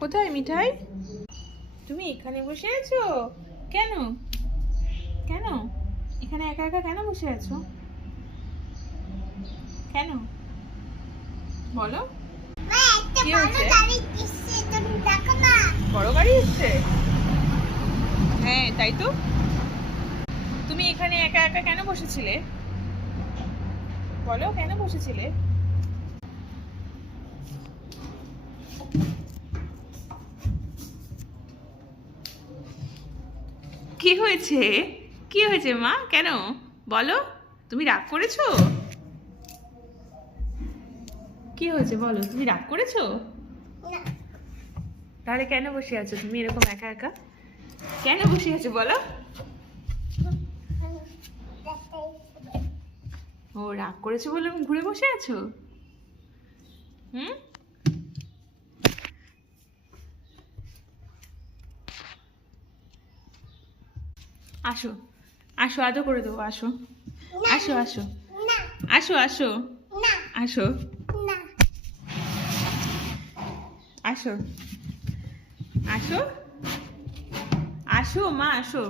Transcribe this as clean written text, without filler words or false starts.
কোথায় মিঠাই? তুমি এখানে বসে আছো কেন? কেন এখানে একা একা কেন বসে আছো? কেন বলো? কি হয়েছে? বড় গাড়ি এসছে? হ্যাঁ তাই তো। তুমি এখানে একা একা কেন বসেছিলে? বলো কেন বসেছিলে? কি হয়েছে? কি হয়েছে মা? কেন বলো? তুমি রাগ করেছো? কি হয়েছে বলো? তুমি রাগ করেছো? তাহলে কেন বসে আছো তুমি এরকম একা একা? কেন বসে আছো বলো? ও রাগ করেছো বলে ঘুরে বসে আছো? হুম? আসো আসো, আদর করে দেবো, আসো আসো আসো আসো আসো আসো আসো আসো আসো মা আসো।